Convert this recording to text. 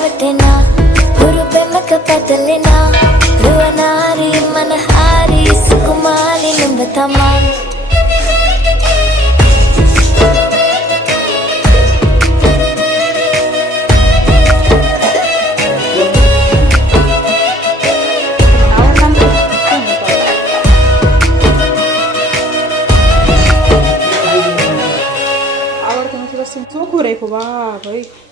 रेवटेना हुरुपे मक पतलेना रुवनारी मनहारी सुकुमारी निंबतमा ચોખ્ખું રાખ્યું વાહ ભાઈ